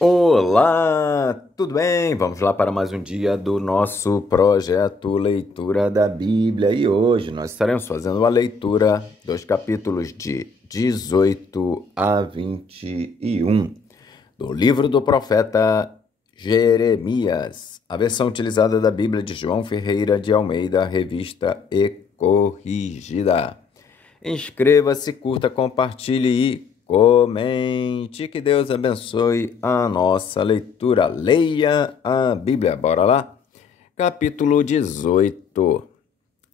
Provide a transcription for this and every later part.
Olá, tudo bem? Vamos lá para mais um dia do nosso projeto Leitura da Bíblia e hoje nós estaremos fazendo a leitura dos capítulos de 18 a 21 do livro do profeta Jeremias, a versão utilizada da Bíblia de João Ferreira de Almeida, revista e corrigida. Inscreva-se, curta, compartilhe e comente. Que Deus abençoe a nossa leitura. Leia a Bíblia. Bora lá? Capítulo 18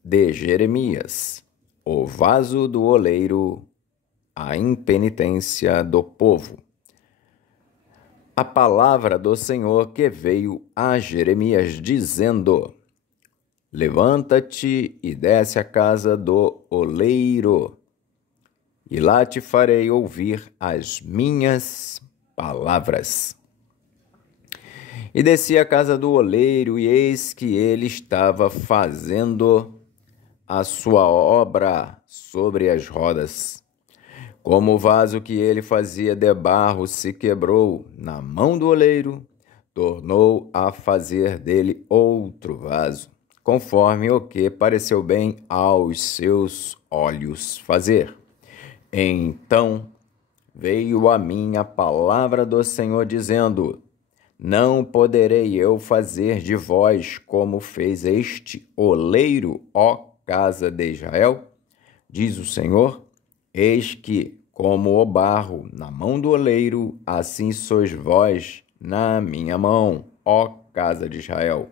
de Jeremias. O vaso do oleiro, a impenitência do povo. A palavra do Senhor que veio a Jeremias dizendo: Levanta-te e desce à casa do oleiro, e lá te farei ouvir as minhas palavras. E desci à casa do oleiro, e eis que ele estava fazendo a sua obra sobre as rodas. Como o vaso que ele fazia de barro se quebrou na mão do oleiro, tornou a fazer dele outro vaso, conforme o que pareceu bem aos seus olhos fazer. Então veio a mim a palavra do Senhor, dizendo: Não poderei eu fazer de vós como fez este oleiro, ó casa de Israel? Diz o Senhor: Eis que, como o barro na mão do oleiro, assim sois vós na minha mão, ó casa de Israel.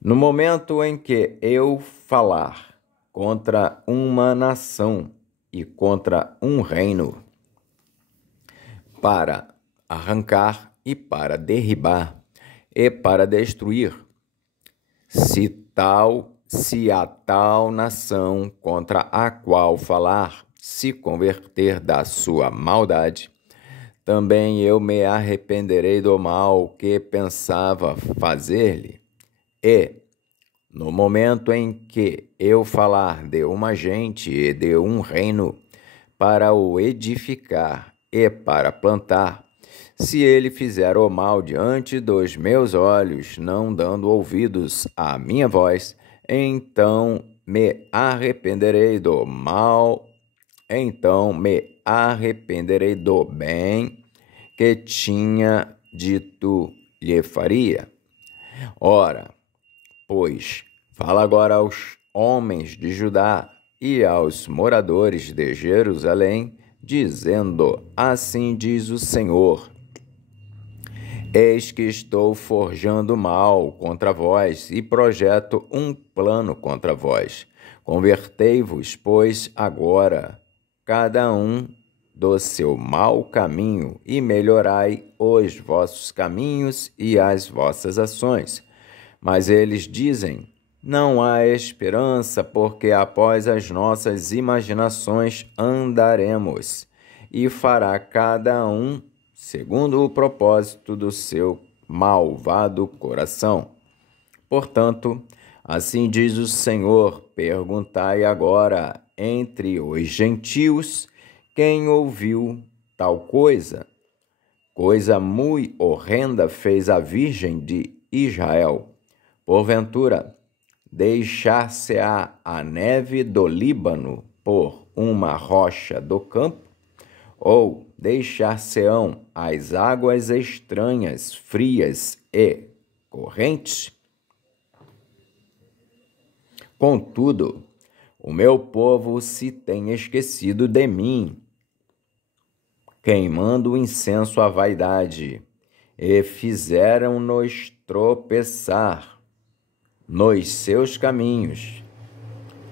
No momento em que eu falar contra uma nação e contra um reino, para arrancar e para derribar e para destruir, se a tal nação contra a qual falar se converter da sua maldade, também eu me arrependerei do mal que pensava fazer-lhe. E, no momento em que eu falar de uma gente e de um reino, para o edificar e para plantar, se ele fizer o mal diante dos meus olhos, não dando ouvidos à minha voz, então me arrependerei do mal, então me arrependerei do bem que tinha dito lhe faria. Ora, pois, fala agora aos homens de Judá e aos moradores de Jerusalém, dizendo: Assim diz o Senhor: Eis que estou forjando mal contra vós e projeto um plano contra vós. Convertei-vos, pois, agora, cada um do seu mau caminho, e melhorai os vossos caminhos e as vossas ações. Mas eles dizem: Não há esperança, porque após as nossas imaginações andaremos, e fará cada um segundo o propósito do seu malvado coração. Portanto, assim diz o Senhor: perguntai agora entre os gentios quem ouviu tal coisa. Coisa muito horrenda fez a Virgem de Israel. Porventura, deixar-se-á a neve do Líbano por uma rocha do campo? Ou deixar-se-ão as águas estranhas, frias e correntes? Contudo, o meu povo se tem esquecido de mim, queimando incenso à vaidade, e fizeram-nos tropeçar nos seus caminhos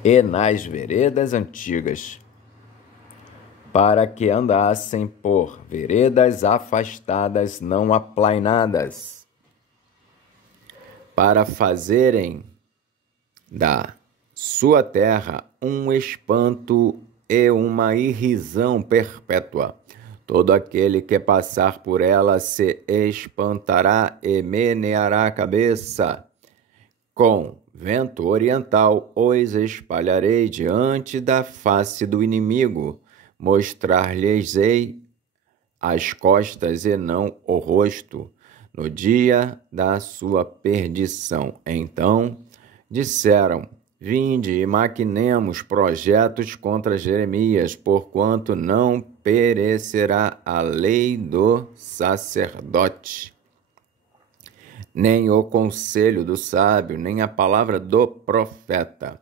e nas veredas antigas, para que andassem por veredas afastadas, não aplainadas, para fazerem da sua terra um espanto e uma irrisão perpétua. Todo aquele que passar por ela se espantará e meneará a cabeça. Com vento oriental os espalharei diante da face do inimigo, mostrar-lhes-ei as costas e não o rosto, no dia da sua perdição. Então disseram: Vinde e maquinemos projetos contra Jeremias, porquanto não perecerá a lei do sacerdote, nem o conselho do sábio, nem a palavra do profeta.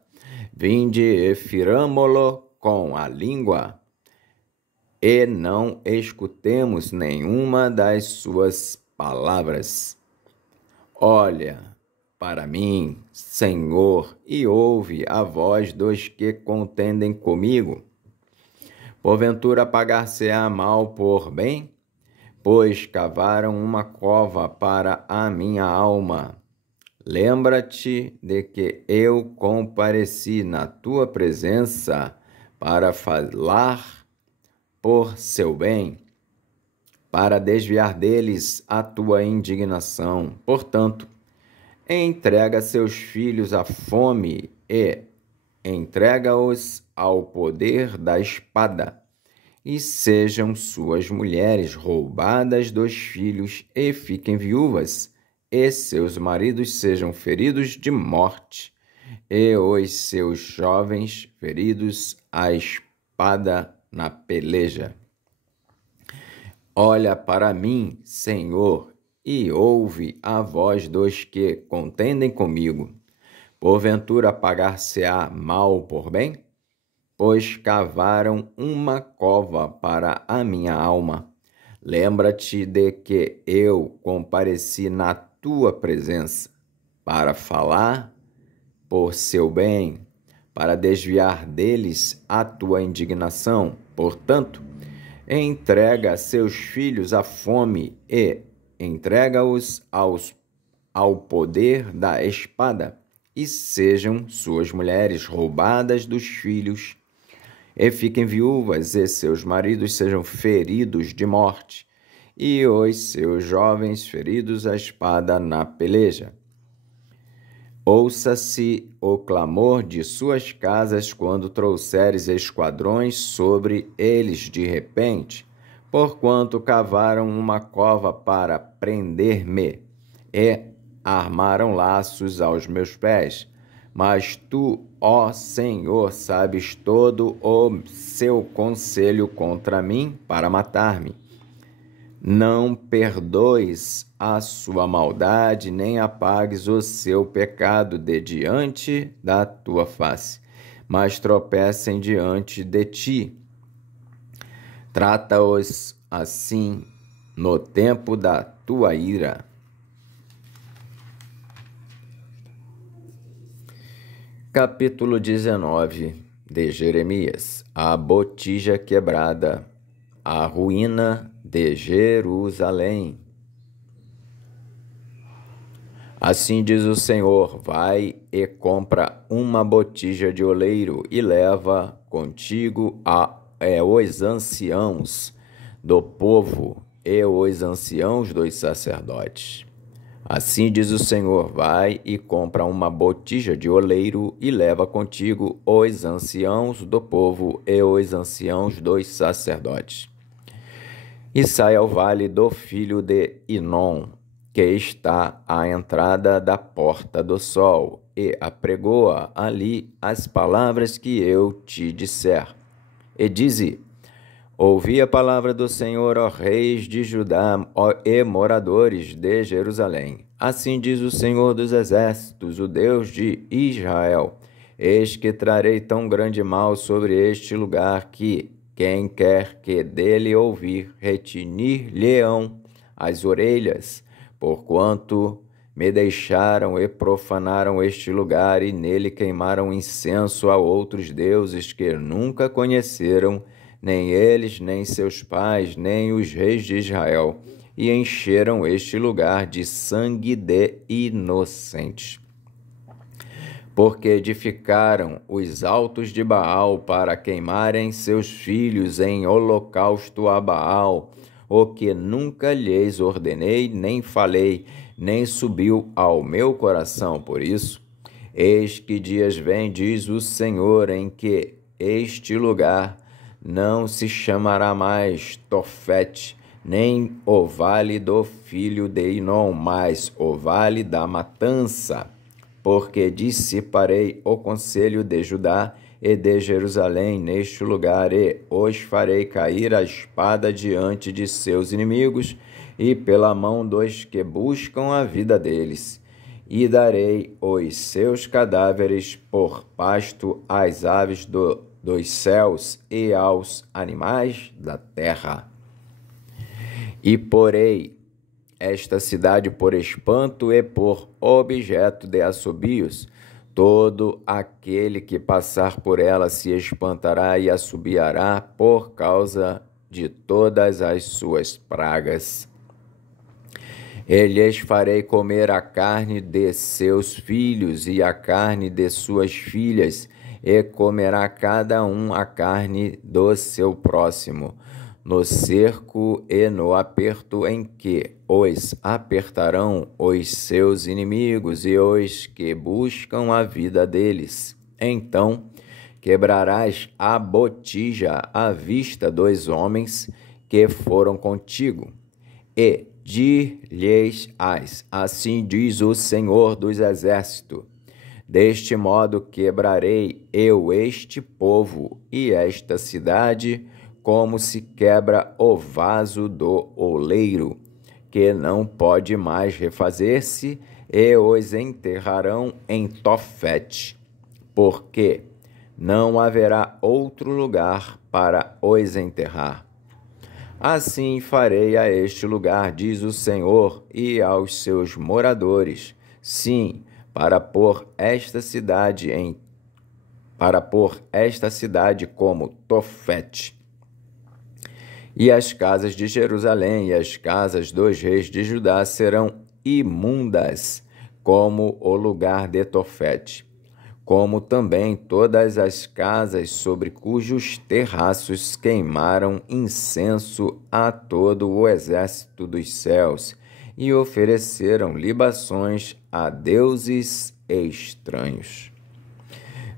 Vinde e firamo-lo com a língua, e não escutemos nenhuma das suas palavras. Olha para mim, Senhor, e ouve a voz dos que contendem comigo. Porventura pagar-se-á mal por bem? Pois cavaram uma cova para a minha alma. Lembra-te de que eu compareci na tua presença para falar por seu bem, para desviar deles a tua indignação. Portanto, entrega seus filhos à fome e entrega-os ao poder da espada, e sejam suas mulheres roubadas dos filhos e fiquem viúvas, e seus maridos sejam feridos de morte, e os seus jovens feridos à espada na peleja. Olha para mim, Senhor, e ouve a voz dos que contendem comigo. Porventura pagar-se-á mal por bem? Pois cavaram uma cova para a minha alma. Lembra-te de que eu compareci na tua presença para falar por seu bem, para desviar deles a tua indignação. Portanto, entrega seus filhos à fome e entrega-os ao poder da espada, e sejam suas mulheres roubadas dos filhos, e fiquem viúvas, e seus maridos sejam feridos de morte, e os seus jovens feridos à espada na peleja. Ouça-se o clamor de suas casas quando trouxeres esquadrões sobre eles de repente, porquanto cavaram uma cova para prender-me e armaram laços aos meus pés. Mas tu, ó Senhor, sabes todo o seu conselho contra mim para matar-me. Não perdoes a sua maldade, nem apagues o seu pecado de diante da tua face, mas tropecem diante de ti. Trata-os assim no tempo da tua ira. Capítulo 19 de Jeremias. A botija quebrada, a ruína de Jerusalém. Assim diz o Senhor: vai e compra uma botija de oleiro e leva contigo os anciãos do povo e os anciãos dos sacerdotes. Assim diz o Senhor: vai e compra uma botija de oleiro e leva contigo os anciãos do povo e os anciãos dos sacerdotes. E sai ao vale do filho de Inom, que está à entrada da porta do sol, e apregoa ali as palavras que eu te disser. E dize: ouvi a palavra do Senhor, ó reis de Judá e moradores de Jerusalém. Assim diz o Senhor dos exércitos, o Deus de Israel: eis que trarei tão grande mal sobre este lugar que quem quer que dele ouvir, retinir-lhe-ão as orelhas, porquanto me deixaram e profanaram este lugar, e nele queimaram incenso a outros deuses que nunca conheceram, nem eles, nem seus pais, nem os reis de Israel, e encheram este lugar de sangue de inocentes. Porque edificaram os altos de Baal para queimarem seus filhos em holocausto a Baal, o que nunca lhes ordenei, nem falei, nem subiu ao meu coração. Por isso, eis que dias vêm, diz o Senhor, em que este lugar não se chamará mais Tofete, nem o vale do filho de Inom, mas o vale da matança, porque dissiparei o conselho de Judá e de Jerusalém neste lugar, e os farei cair a espada diante de seus inimigos e pela mão dos que buscam a vida deles. E darei os seus cadáveres por pasto às aves dos céus e aos animais da terra. E porei esta cidade por espanto e por objeto de assobios. Todo aquele que passar por ela se espantará e assobiará por causa de todas as suas pragas. E lhes farei comer a carne de seus filhos e a carne de suas filhas, e comerá cada um a carne do seu próximo, no cerco e no aperto em que os apertarão os seus inimigos e os que buscam a vida deles. Então quebrarás a botija à vista dos homens que foram contigo, e dir-lhes-ás: assim diz o Senhor dos Exércitos: deste modo quebrarei eu este povo e esta cidade, como se quebra o vaso do oleiro, que não pode mais refazer-se, e os enterrarão em Tofete, porque não haverá outro lugar para os enterrar. Assim farei a este lugar, diz o Senhor, e aos seus moradores, sim, para pôr esta cidade como Tofete. E as casas de Jerusalém e as casas dos reis de Judá serão imundas, como o lugar de Tofete, como também todas as casas sobre cujos terraços queimaram incenso a todo o exército dos céus e ofereceram libações a deuses estranhos.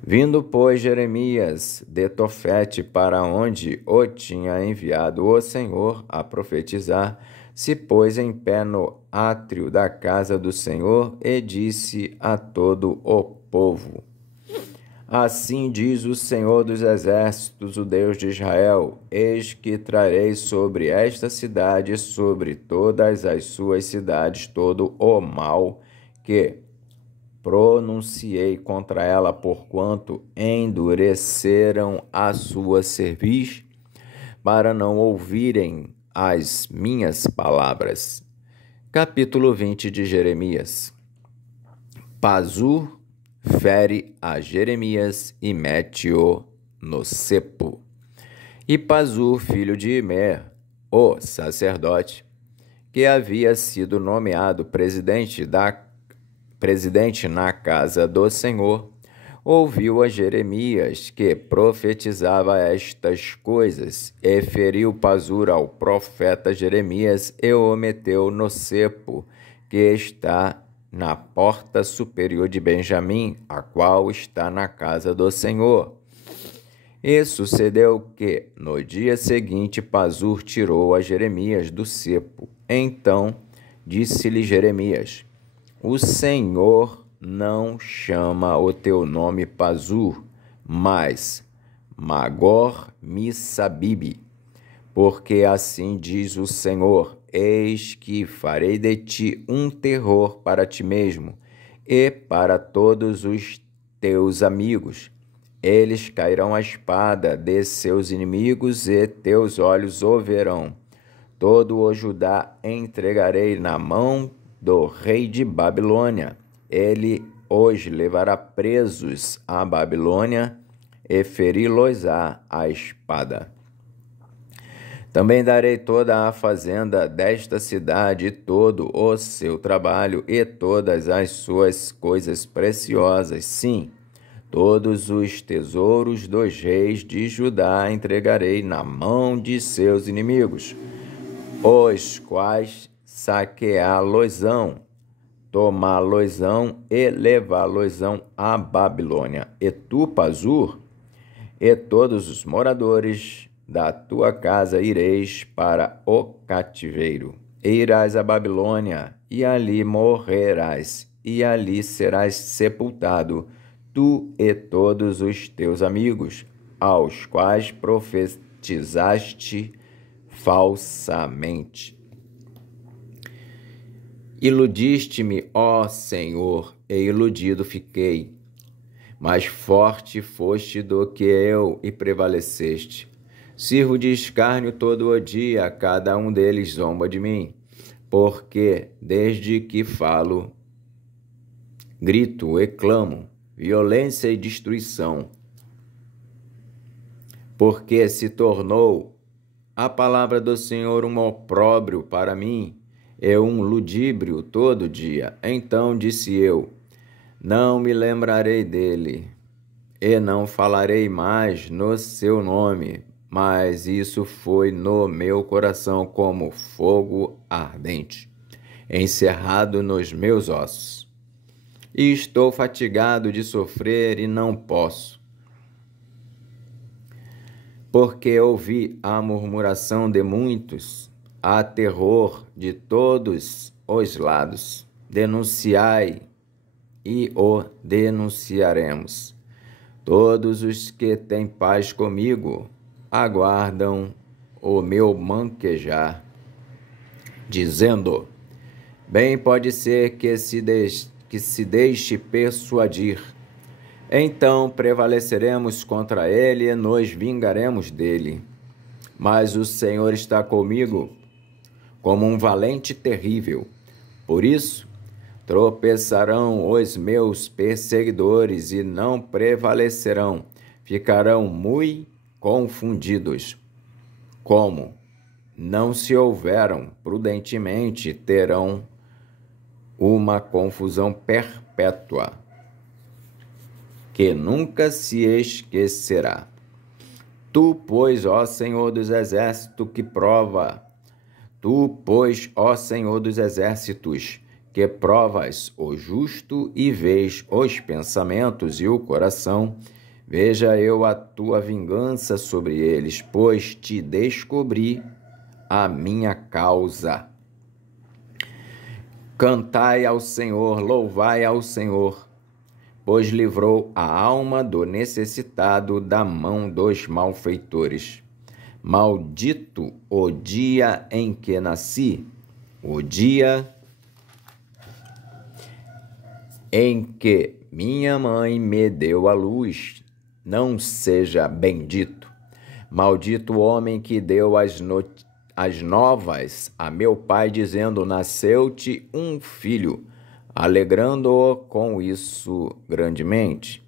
Vindo, pois, Jeremias de Tofete para onde o tinha enviado o Senhor a profetizar, se pôs em pé no átrio da casa do Senhor e disse a todo o povo: assim diz o Senhor dos Exércitos, o Deus de Israel: eis que trarei sobre esta cidade e sobre todas as suas cidades todo o mal que pronunciei contra ela, porquanto endureceram a sua cerviz, para não ouvirem as minhas palavras. Capítulo 20 de Jeremias. Pazur fere a Jeremias e mete-o no cepo. E Pazur, filho de Imer, o sacerdote, que havia sido nomeado presidente na casa do Senhor, ouviu a Jeremias, que profetizava estas coisas, e feriu Pazur ao profeta Jeremias e o meteu no cepo, que está na porta superior de Benjamim, a qual está na casa do Senhor. E sucedeu que, no dia seguinte, Pazur tirou a Jeremias do cepo. Então disse-lhe Jeremias: o Senhor não chama o teu nome Pazur, mas Magor-Missabib, porque assim diz o Senhor: eis que farei de ti um terror para ti mesmo e para todos os teus amigos. Eles cairão à espada de seus inimigos e teus olhos o verão. Todo o Judá entregarei na mão do rei de Babilônia. Ele os levará presos à Babilônia e feri-los-á a espada. Também darei toda a fazenda desta cidade, todo o seu trabalho e todas as suas coisas preciosas. Sim, todos os tesouros dos reis de Judá entregarei na mão de seus inimigos, os quais saqueá-los-ão, tomá-los-ão e levá-los-ão à Babilônia. E tu, Pazur, e todos os moradores da tua casa ireis para o cativeiro. Irás à Babilônia, e ali morrerás, e ali serás sepultado, tu e todos os teus amigos, aos quais profetizaste falsamente. Iludiste-me, ó Senhor, e iludido fiquei. Mais forte foste do que eu e prevaleceste. Sirvo de escárnio todo o dia, cada um deles zomba de mim, porque desde que falo, grito e clamo, violência e destruição. Porque se tornou a palavra do Senhor um opróbrio para mim, e um ludíbrio todo dia. Então disse eu, não me lembrarei dele, e não falarei mais no seu nome, mas isso foi no meu coração como fogo ardente, encerrado nos meus ossos. E estou fatigado de sofrer e não posso, porque ouvi a murmuração de muitos, há terror de todos os lados. Denunciai, e o denunciaremos. Todos os que têm paz comigo aguardam o meu manquejar, dizendo, bem pode ser que se deixe persuadir. Então prevaleceremos contra ele e nos vingaremos dele. Mas o Senhor está comigo como um valente terrível. Por isso, tropeçarão os meus perseguidores e não prevalecerão. Ficarão muito confundidos. Como não se houveram prudentemente, terão uma confusão perpétua, que nunca se esquecerá. Tu, pois, ó Senhor dos exércitos, ó Senhor dos exércitos, que provas o justo e vês os pensamentos e o coração, veja eu a tua vingança sobre eles, pois te descobri a minha causa. Cantai ao Senhor, louvai ao Senhor, pois livrou a alma do necessitado da mão dos malfeitores. Maldito o dia em que nasci, o dia em que minha mãe me deu à luz, não seja bendito. Maldito o homem que deu as novas a meu pai, dizendo, nasceu-te um filho, alegrando-o com isso grandemente.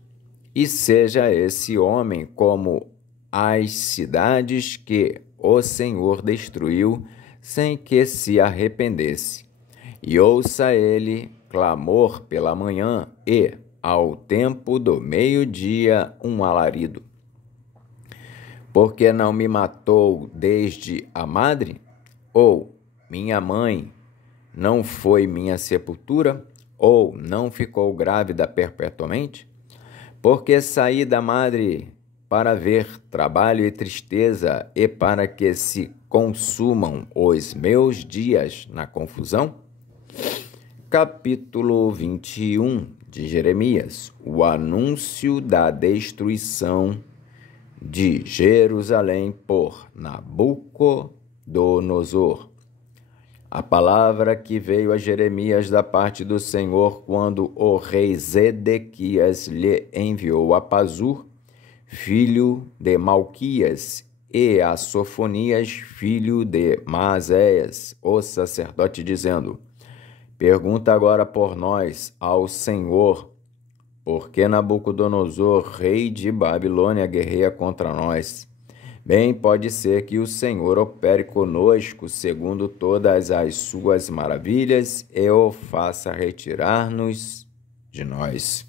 E seja esse homem como as cidades que o Senhor destruiu, sem que se arrependesse. E ouça ele clamor pela manhã e, ao tempo do meio-dia, um alarido. Porque não me matou desde a madre? Ou minha mãe não foi minha sepultura? Ou não ficou grávida perpetuamente? Porque saí da madre para ver trabalho e tristeza, e para que se consumam os meus dias na confusão? Capítulo 21 de Jeremias. O anúncio da destruição de Jerusalém por Nabucodonosor. A palavra que veio a Jeremias da parte do Senhor quando o rei Zedequias lhe enviou a Pazur, filho de Malquias, e a Sofonias, filho de Maazéias, o sacerdote, dizendo, pergunta agora por nós ao Senhor, porque Nabucodonosor, rei de Babilônia, guerreia contra nós. Bem pode ser que o Senhor opere conosco segundo todas as suas maravilhas e o faça retirar-nos de nós.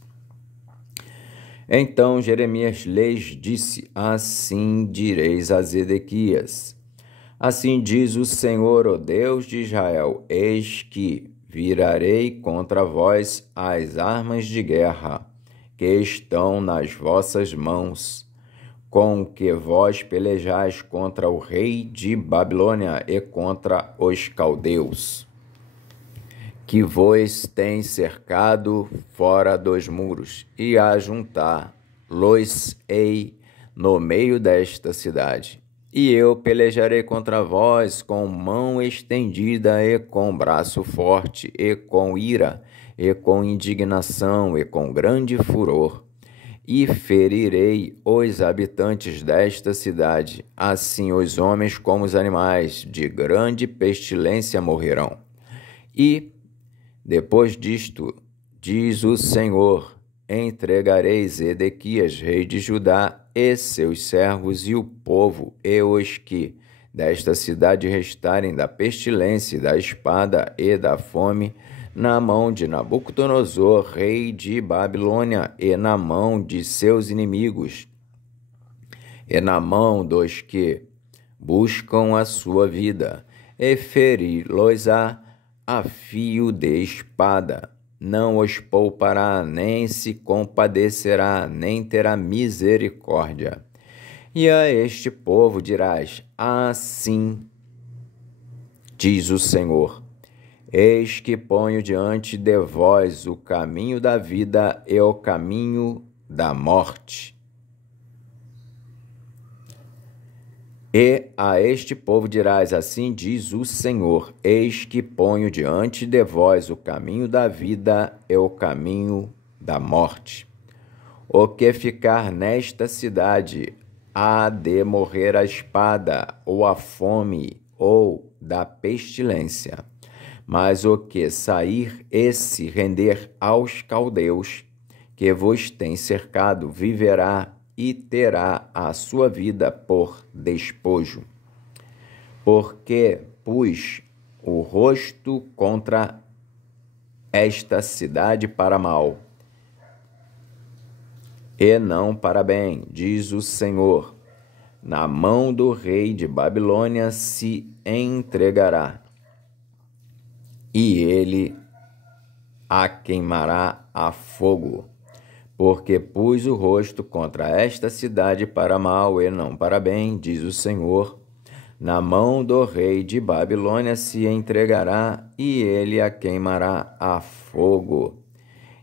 Então Jeremias lhes disse, assim direis a Zedequias, assim diz o Senhor, o Deus de Israel, eis que virarei contra vós as armas de guerra que estão nas vossas mãos, com que vós pelejais contra o rei de Babilônia e contra os caldeus, que vos tem cercado fora dos muros, e ajuntar-los-ei no meio desta cidade. E eu pelejarei contra vós com mão estendida e com braço forte, e com ira, e com indignação, e com grande furor. E ferirei os habitantes desta cidade, assim os homens como os animais, de grande pestilência morrerão. E, depois disto, diz o Senhor, entregareis Edequias, rei de Judá, e seus servos, e o povo, e os que desta cidade restarem da pestilência, da espada e da fome, na mão de Nabucodonosor, rei de Babilônia, e na mão de seus inimigos, e na mão dos que buscam a sua vida, e feri-los-á a fio de espada. Não os poupará, nem se compadecerá, nem terá misericórdia. E a este povo dirás: assim diz o Senhor: eis que ponho diante de vós o caminho da vida e o caminho da morte. E a este povo dirás: assim diz o Senhor: eis que ponho diante de vós o caminho da vida e o caminho da morte. O que ficar nesta cidade há de morrer a espada, ou a fome, ou da pestilência. Mas o que sair e se render aos caldeus, que vos tem cercado, viverá e terá a sua vida por despojo. Porque pus o rosto contra esta cidade para mal, e não para bem, diz o Senhor. Na mão do rei de Babilônia se entregará, e ele a queimará a fogo. Porque pus o rosto contra esta cidade para mal e não para bem, diz o Senhor. Na mão do rei de Babilônia se entregará, e ele a queimará a fogo.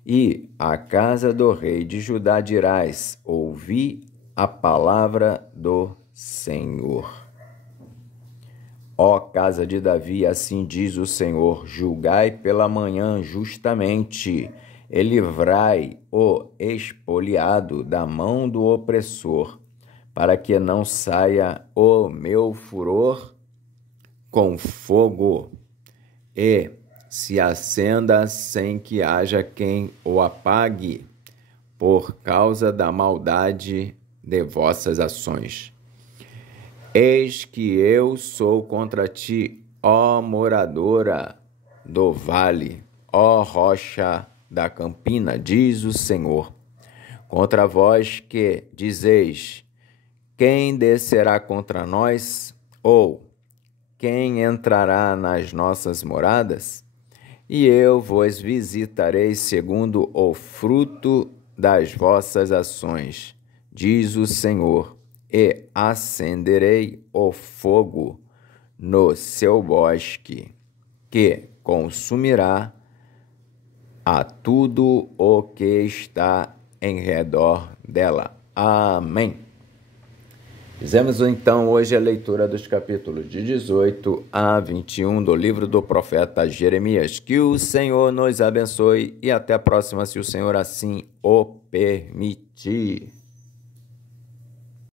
E à casa do rei de Judá dirás: ouvi a palavra do Senhor. Ó casa de Davi, assim diz o Senhor: julgai pela manhã justamente, e livrai o expoliado da mão do opressor, para que não saia o meu furor com fogo, e se acenda sem que haja quem o apague, por causa da maldade de vossas ações. Eis que eu sou contra ti, ó moradora do vale, ó rocha da campina, diz o Senhor, contra vós que dizeis: quem descerá contra nós? Ou quem entrará nas nossas moradas? E eu vos visitarei segundo o fruto das vossas ações, diz o Senhor, e acenderei o fogo no seu bosque, que consumirá a tudo o que está em redor dela. Amém. Fizemos então hoje a leitura dos capítulos de 18 a 21 do livro do profeta Jeremias. Que o Senhor nos abençoe e até a próxima, se o Senhor assim o permitir.